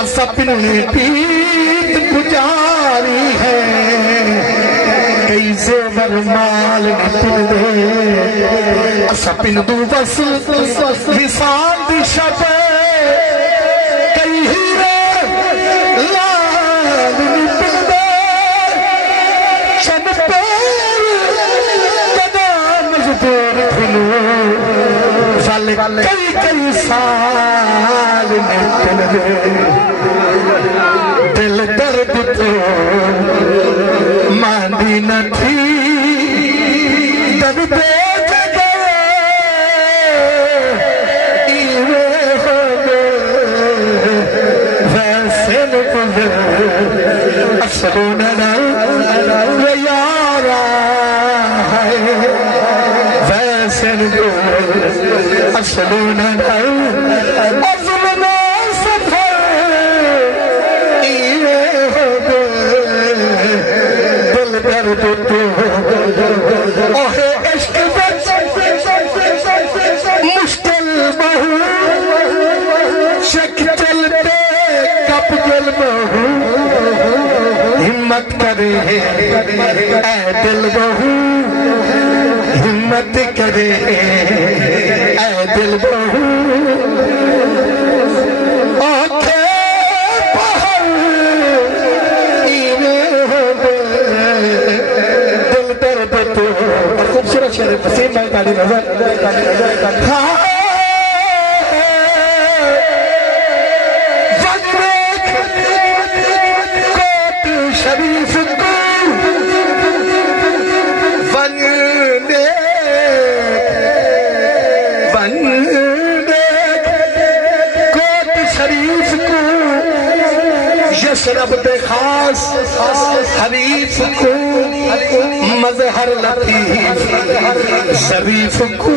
अपनी पीठ पुजारी है कई जेवर माल निकल दे सपिन दू बस विशाल दिशा पे कई हीरे लाल निकल दे शन पे कदम मजदूर फिलू साल कई कई साल निकल दे दिल दर्द तो मांदी न थी दर्द देख गए इवे हो गए वैसे न गुजरे असरों न वे यारा है वैसे न गुजरे असरों न मुश्किल बहु शक चलते कब दिल बहु हिम्मत करे ऐ दिल बहु हिम्मत करे ऐ दिल बहु खूबसूरत शेर वसीम भाई ताली नजर कोट शरीफ को कोट शरीफ को यशरब पे खास हरीफ को मजहर लतीफ शरीफ को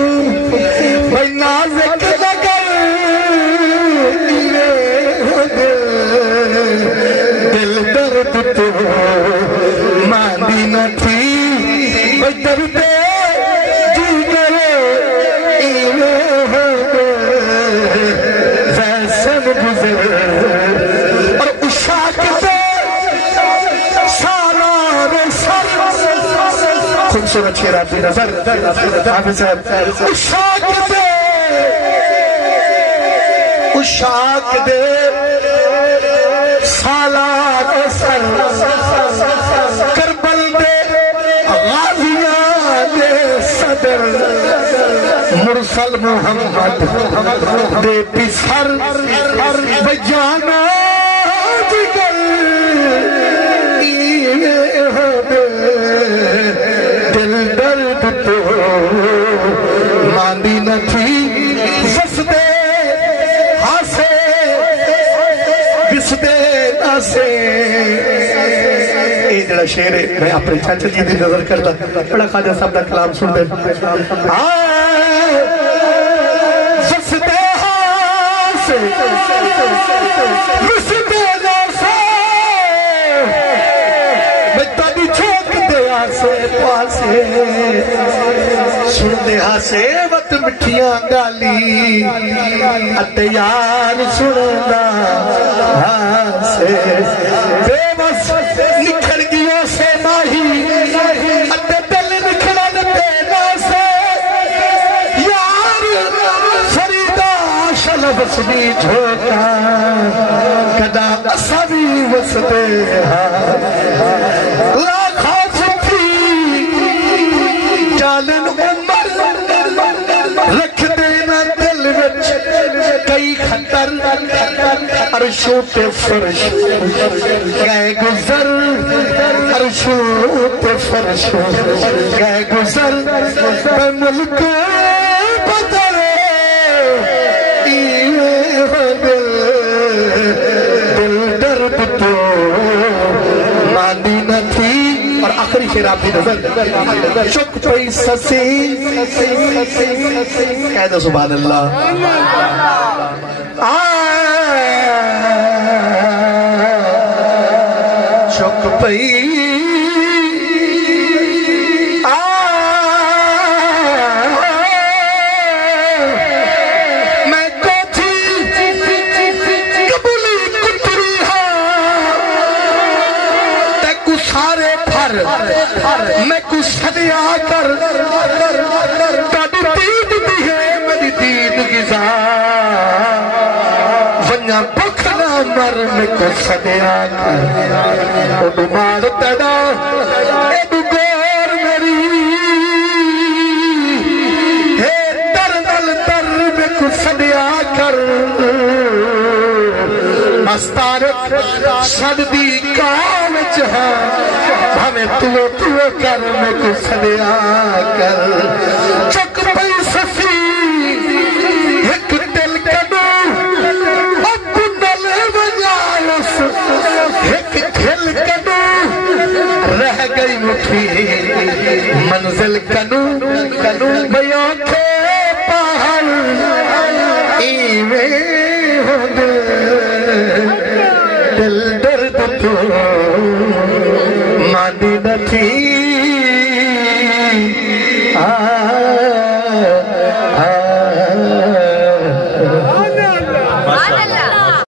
नाज़िक नगर दिल दर्द तो मांदी न थी दर्द जिगर वैसन गुजरे और उषा के खूबसूरत शेर आपकी नजर हाफिज साहब उशाक दे सालार सर करबल दे गाजिया दे सदर मुरसल मोहम्मद दे पिसर बजाना तो मांदी न थी वसदे हासे विसदे नासे ये जड़ा शेर है मैं अपने चाचा जी की नजर करता बड़ा ख्वाजा साहब का कलाम सुनते वसदे हासे विसदे नासे मैं तभी छोक दे आसे पासे सुनते हासे वत मिठिया गाली अते यार सुनदा हासे बेबस निखर गियो से माही अते दिल निखरन ते नासे यार फरीदा शलबस भी झोका कदा असवी वसदे हा लाखों सुखी जालन रख देना दिल विच कई खतर अरशों पे फर्श गए गुजर अरशों पे फर्श गए गुजर पे मुल्क बदल दिल दर्द तो मांदी न थी और आखिरी शेर आपकी नजर चुप पई ससी कह दो सुभान अल्लाह चुप पई मैं तो थी कबूली कुतर थार मैं कुछ सदिया कर ताड़ी दीद दी है मेरी दीद गिजा वन्या भुख ना मर मैं कुछ सदिया कर उडू मार तड़ा एडू गोर मेरी हे तर नल तर मैं कुछ सदिया कर मस्तारक सददी काल जहा हमें तू कर मैं कुछ सदिया कर चक पई सफी एक दिल कदू अब नल बजायस एक दिल कदू रह गई मुठी मंजिल कनू कनू बया के पहाड़ इवे हो दिल दर्द तो मानी न थी